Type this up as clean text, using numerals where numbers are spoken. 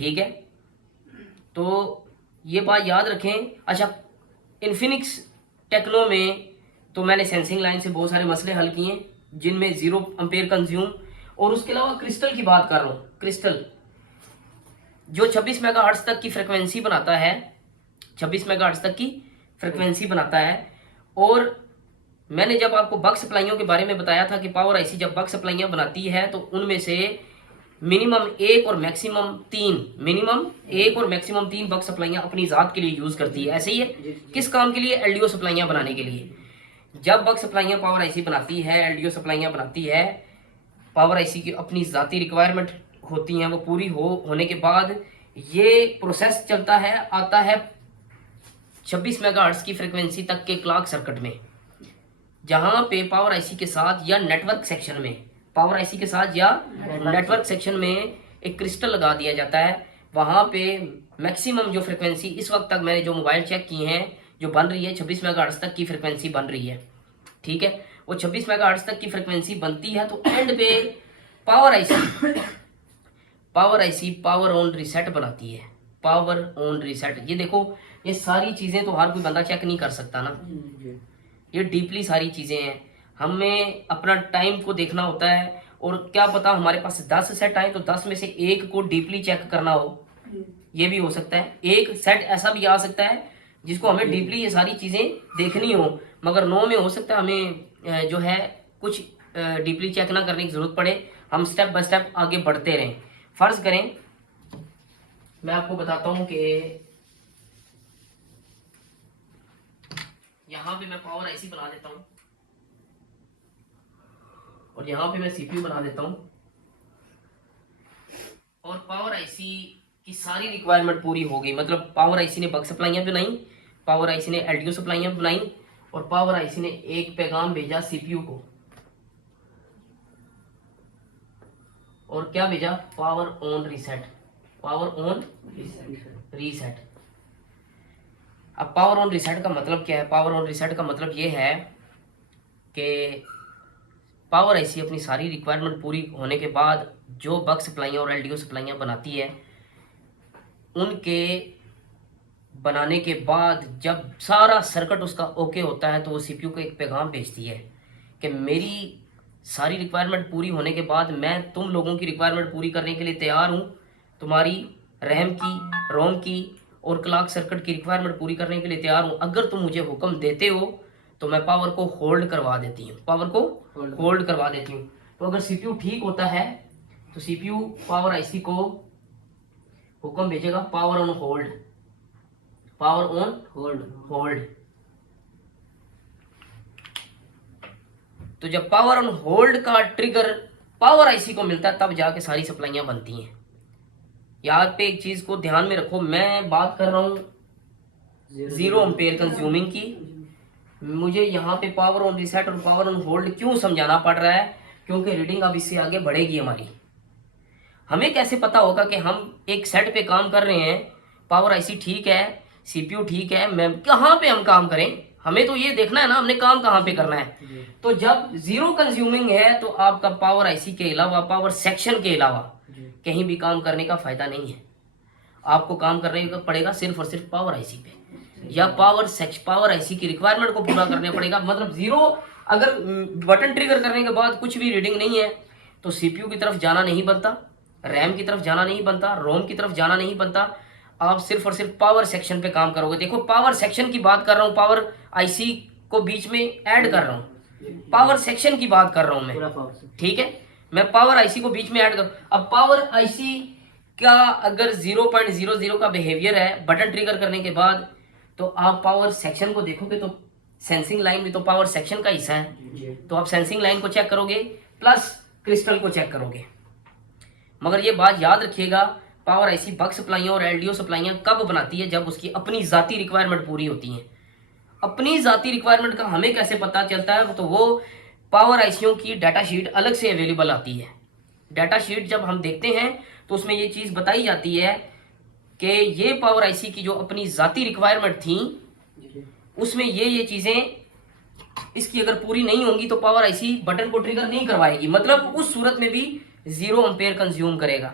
ठीक है, तो ये बात याद रखें। अच्छा, इन्फिनिक्स टेक्नो में तो मैंने सेंसिंग लाइन से बहुत सारे मसले हल किए जिनमें 0 एम्पेयर कंज्यूम, और उसके अलावा क्रिस्टल की बात कर रहा हूँ। क्रिस्टल जो 26 मेगाहर्ट्ज तक की फ्रिक्वेंसी बनाता है, 26 मेगाहर्ट्ज तक की फ्रिक्वेंसी बनाता है। और मैंने जब आपको बक सप्लाइयों के बारे में बताया था कि पावर आईसी जब बक सप्लाइयाँ बनाती है तो उनमें से मिनिमम 1 और मैक्सिमम 3 बक सप्लाइयाँ अपनी ज़ात के लिए यूज़ करती है। ऐसे ही है, किस काम के लिए? एलडीओ सप्लाइयाँ बनाने के लिए। जब बक सप्लाइयाँ पावर आईसी बनाती है, एलडीओ सप्लाइयाँ बनाती है, पावर आईसी की अपनी ज़ाती रिक्वायरमेंट होती हैं, वो पूरी होने के बाद ये प्रोसेस चलता है, आता है 26 मेगाहर्ट्ज की फ्रिक्वेंसी तक के क्लॉक सर्किट में, जहां पे पावर आईसी के साथ या नेटवर्क सेक्शन में, पावर आईसी के साथ या नेटवर्क सेक्शन में एक क्रिस्टल लगा दिया जाता है। वहां पे मैक्सिमम जो फ्रिक्वेंसी इस वक्त तक मैंने जो मोबाइल चेक किए हैं जो बन रही है, 26 मेगाहर्ट्ज तक की फ्रिक्वेंसी बन रही है। ठीक है, वो 26 मेगाहर्ट्ज तक की फ्रिक्वेंसी बनती है तो एंड पे power IC power on reset बनाती है। पावर ऑन रीसेट, ये देखो, ये सारी चीज़ें तो हर कोई बंदा चेक नहीं कर सकता ना, ये डीपली सारी चीज़ें हैं। हमें अपना टाइम को देखना होता है, और क्या पता हमारे पास 10 सेट आए तो 10 में से एक को डीपली चेक करना हो, ये भी हो सकता है। एक सेट ऐसा भी आ सकता है जिसको हमें डीपली ये सारी चीज़ें देखनी हो, मगर 9 में हो सकता है हमें जो है कुछ डीपली चेक ना करने की ज़रूरत पड़े, हम स्टेप बाय स्टेप आगे बढ़ते रहें। फ़र्ज़ करें, मैं आपको बताता हूँ कि यहाँ पे मैं पावर आईसी बना देता हूँ और यहाँ पे मैं सीपीयू बना देता हूँ, और पावर आईसी की सारी रिक्वायरमेंट पूरी हो गई। मतलब पावर आईसी ने बक सप्लाइयाँ बनाई, पावर आईसी ने एलडीओ सप्लाइयाँ बनाई, और पावर आईसी ने एक पैगाम भेजा सीपीयू को, और क्या भेजा? Power on reset. Power on reset. अब पावर ऑन रीसेट का मतलब क्या है? पावर ऑन रीसेट का मतलब ये है कि पावर आईसी अपनी सारी रिक्वायरमेंट पूरी होने के बाद जो बक सप्लाइयाँ और एलडीओ सप्लाइयाँ बनाती है, उनके बनाने के बाद जब सारा सर्किट उसका ओके होता है तो वो सीपीयू को एक पैगाम भेजती है कि मेरी सारी रिक्वायरमेंट पूरी होने के बाद मैं तुम लोगों की रिक्वायरमेंट पूरी करने के लिए तैयार हूँ। तुम्हारी रैम की, रोम की और क्लॉक सर्किट की रिक्वायरमेंट पूरी करने के लिए तैयार हूँ। अगर तुम मुझे हुक्म देते हो तो मैं पावर को होल्ड करवा देती हूँ, पावर को होल्ड करवा देती हूँ। तो अगर सीपीयू ठीक होता है तो सीपीयू पावर आईसी को हुक्म भेजेगा power on hold, power on hold. तो जब पावर ऑन होल्ड का ट्रिगर पावर आईसी को मिलता है तब जाके सारी सप्लाइयां बनती हैं। यहाँ पे एक चीज को ध्यान में रखो, मैं बात कर रहा हूँ 0 एम्पेयर कंज्यूमिंग की। मुझे यहाँ पे पावर ऑन रीसेट और पावर ऑन होल्ड क्यों समझाना पड़ रहा है? क्योंकि रीडिंग अब इससे आगे बढ़ेगी हमारी। हमें कैसे पता होगा कि हम एक सेट पे काम कर रहे हैं, पावर आईसी ठीक है, सीपीयू ठीक है, मैं कहाँ पे हम काम करें? हमें तो ये देखना है ना हमने काम कहाँ पे करना है। तो जब 0 कंज्यूमिंग है तो आपका पावर आईसी के अलावा, पावर सेक्शन के अलावा कहीं भी काम करने का फायदा नहीं है। आपको काम करने का पड़ेगा सिर्फ और सिर्फ पावर आईसी पे, या पावर आईसी की रिक्वायरमेंट को पूरा करना पड़ेगा। मतलब 0 अगर बटन ट्रिगर करने के बाद कुछ भी रीडिंग नहीं है तो सीपीयू की तरफ जाना नहीं बनता, रैम की तरफ जाना नहीं बनता, रोम की तरफ जाना नहीं बनता। आप सिर्फ और सिर्फ पावर सेक्शन पे काम करोगे। देखो, पावर सेक्शन की बात कर रहा हूँ, पावर आईसी को बीच में ऐड कर रहा हूँ, पावर सेक्शन की बात कर रहा हूँ मैं, ठीक है? मैं पावर आईसी को बीच में ऐड कर, अब पावर आईसी का अगर 0.00 का बिहेवियर है बटन ट्रिगर करने के बाद, तो आप पावर सेक्शन को देखोगे तो सेंसिंग लाइन भी तो पावर सेक्शन का हिस्सा है, तो आप सेंसिंग लाइन को चेक करोगे प्लस क्रिस्टल को चेक करोगे। मगर ये बात याद रखिएगा, पावर आईसी बक सप्लाइयाँ और एलडीओ सप्लाइयाँ कब बनाती है? जब उसकी अपनी ज़ाती रिक्वायरमेंट पूरी होती है। अपनी ज़ाती रिक्वायरमेंट का हमें कैसे पता चलता है? तो वो पावर आईसीयों की डाटा शीट अलग से अवेलेबल आती है। डाटा शीट जब हम देखते हैं तो उसमें ये चीज़ बताई जाती है कि ये पावर आईसी की जो अपनी ज़ाती रिक्वायरमेंट थी उसमें ये चीज़ें इसकी अगर पूरी नहीं होंगी तो पावर आईसी बटन को ट्रिगर नहीं करवाएगी। मतलब उस सूरत में भी 0 एम्पेयर कंज्यूम करेगा।